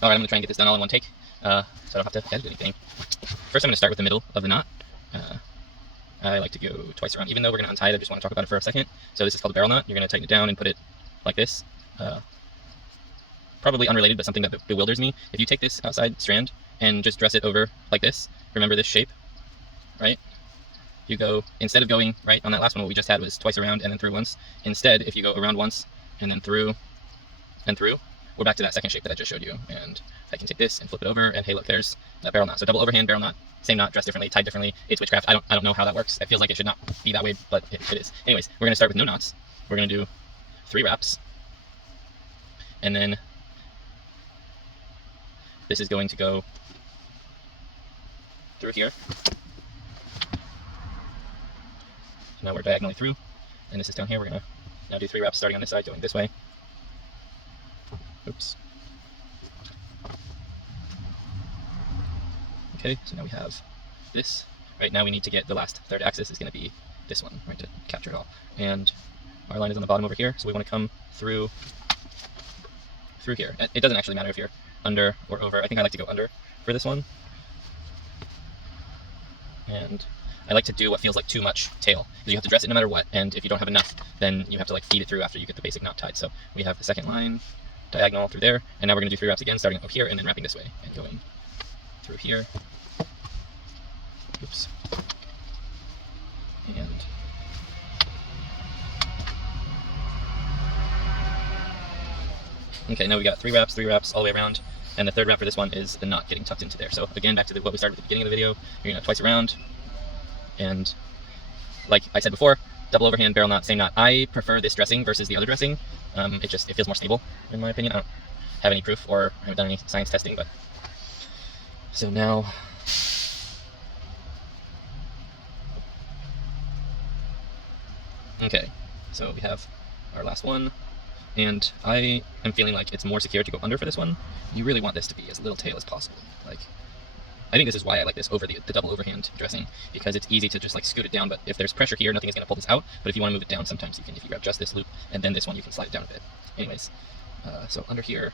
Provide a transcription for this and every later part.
Alright, I'm going to try and get this done all in one take, so I don't have to edit anything. First I'm going to start with the middle of the knot. I like to go twice around. Even though we're going to untie it, I just want to talk about it for a second. So this is called a barrel knot. You're going to tighten it down and put it like this. Probably unrelated, but something that bewilders me. If you take this outside strand and just dress it over like this, remember this shape, right? You go, instead of going right on that last one, what we just had was twice around and then through once. Instead, if you go around once and then through and through, we're back to that second shape that I just showed you. And I can take this and flip it over, and hey, look, there's that barrel knot. So double overhand barrel knot, same knot, dressed differently, tied differently. It's witchcraft. I don't know how that works. It feels like it should not be that way, but it is. Anyways, we're gonna start with no knots. We're gonna do 3 wraps, and then this is going to go through here. Now we're diagonally through, and this is down here. We're gonna now do 3 wraps starting on this side, going this way. Oops. Okay, so now we have this. Right now we need to get the last third axis is going to be this one, right, to capture it all. And our line is on the bottom over here, so we want to come through here. It doesn't actually matter if you're under or over. I think I like to go under for this one. And I like to do what feels like too much tail, because you have to dress it no matter what, and if you don't have enough, then you have to like feed it through after you get the basic knot tied. So we have the second line, diagonal through there, and now we're going to do 3 wraps again, starting up here and then wrapping this way and going through here. Oops. And okay, now we got 3 wraps all the way around, and the third wrap for this one is the knot getting tucked into there. So again, back to what we started at the beginning of the video, you're going to twice around, and like I said before, double overhand barrel knot, same knot. I prefer this dressing versus the other dressing. It feels more stable in my opinion. I don't have any proof or I haven't done any science testing, but so now okay, so we have our last one, and I am feeling like it's more secure to go under for this one. You really want this to be as little tail as possible. Like, I think this is why I like this over the double overhand dressing, because it's easy to just like scoot it down, but if there's pressure here, nothing is going to pull this out. But if you want to move it down, sometimes you can. If you grab just this loop and then this one, you can slide it down a bit. Anyways, so under here,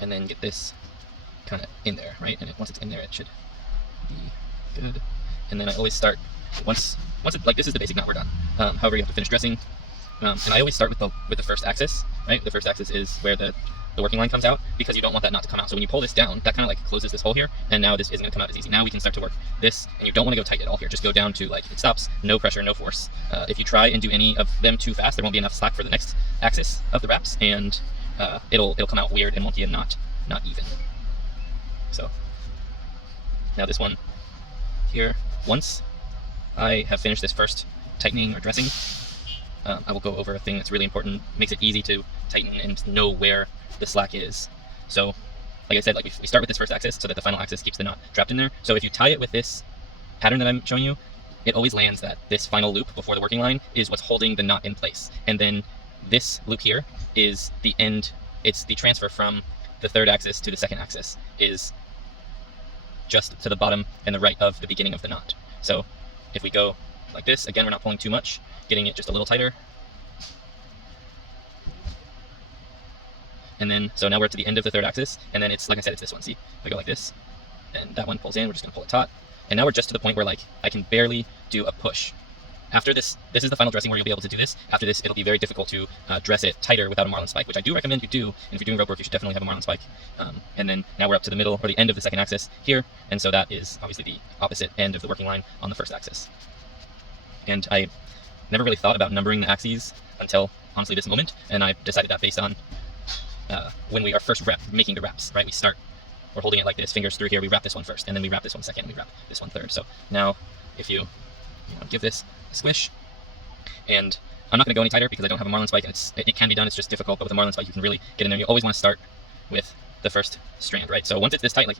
and then get this kind of in there, right? And once it's in there, it should be good. And then I always start, once it, like this is the basic knot, we're done. However, you have to finish dressing. And I always start with the first axis, right? The first axis is where the working line comes out, because you don't want that knot to come out. So when you pull this down, that kind of like closes this hole here, and now this isn't going to come out as easy. Now we can start to work this, and you don't want to go tight at all here. Just go down to like it stops, no pressure, no force. If you try and do any of them too fast, there won't be enough slack for the next axis of the wraps, and it'll come out weird and wonky and not even. So now this one here, once I have finished this first tightening or dressing, I will go over a thing that's really important. Makes it easy to tighten and know where the slack is. So like I said, like we start with this first axis so that the final axis keeps the knot trapped in there. So if you tie it with this pattern that I'm showing you, it always lands that this final loop before the working line is what's holding the knot in place. And then this loop here is the end. It's the transfer from the third axis to the second axis is just to the bottom and the right of the beginning of the knot. So if we go like this, again, we're not pulling too much, getting it just a little tighter. And then, so now we're to the end of the third axis, and then it's, like I said, it's this one. See, if I go like this, and that one pulls in, we're just gonna pull it taut. And now we're just to the point where like, I can barely do a push. After this is the final dressing where you'll be able to do this. After this, it'll be very difficult to dress it tighter without a marlin spike, which I do recommend you do. And if you're doing rope work, you should definitely have a marlin spike. And then now we're up to the middle, or the end of the second axis here. And so that is obviously the opposite end of the working line on the first axis. And I never really thought about numbering the axes until, honestly, this moment. And I decided that based on when we are first making the wraps, right? We're holding it like this, fingers through here, we wrap this one first, and then we wrap this one second, and we wrap this one third. So now, if you give this a squish, and I'm not going to go any tighter because I don't have a marlin spike, and it can be done, it's just difficult, but with a marlin spike you can really get in there. You always want to start with the first strand, right? So once it's this tight, like,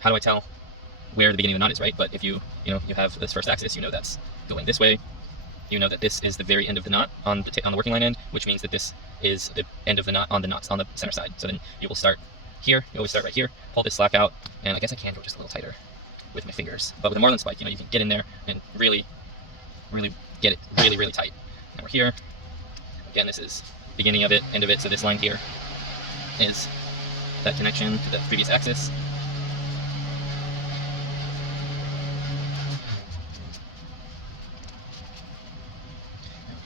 how do I tell where the beginning of the knot is, right? But if you have this first axis, that's going this way. You know that this is the very end of the knot on the working line end, which means that this is the end of the knot on the knots on the center side. So then you will start here, you always start right here, pull this slack out, and I guess I can go just a little tighter with my fingers. But with a marlin spike, you can get in there and really get it really tight. Now we're here. Again, this is beginning of it, end of it, so this line here is that connection to the previous axis.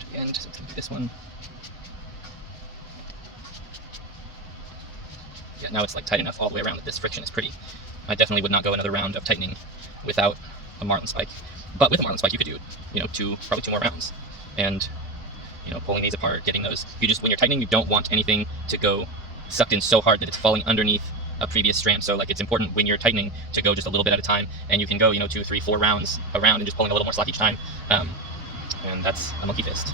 To the end, so let's do this one. Yeah, now it's like tight enough all the way around that this friction is pretty. I definitely would not go another round of tightening without a marlin spike. But with a marlin spike, you could do, probably 2 more rounds. And, pulling these apart, getting those. When you're tightening, you don't want anything to go sucked in so hard that it's falling underneath a previous strand. So like it's important when you're tightening to go just a little bit at a time, and you can go, 2, 3, 4 rounds around and just pulling a little more slack each time. And that's a monkey fist.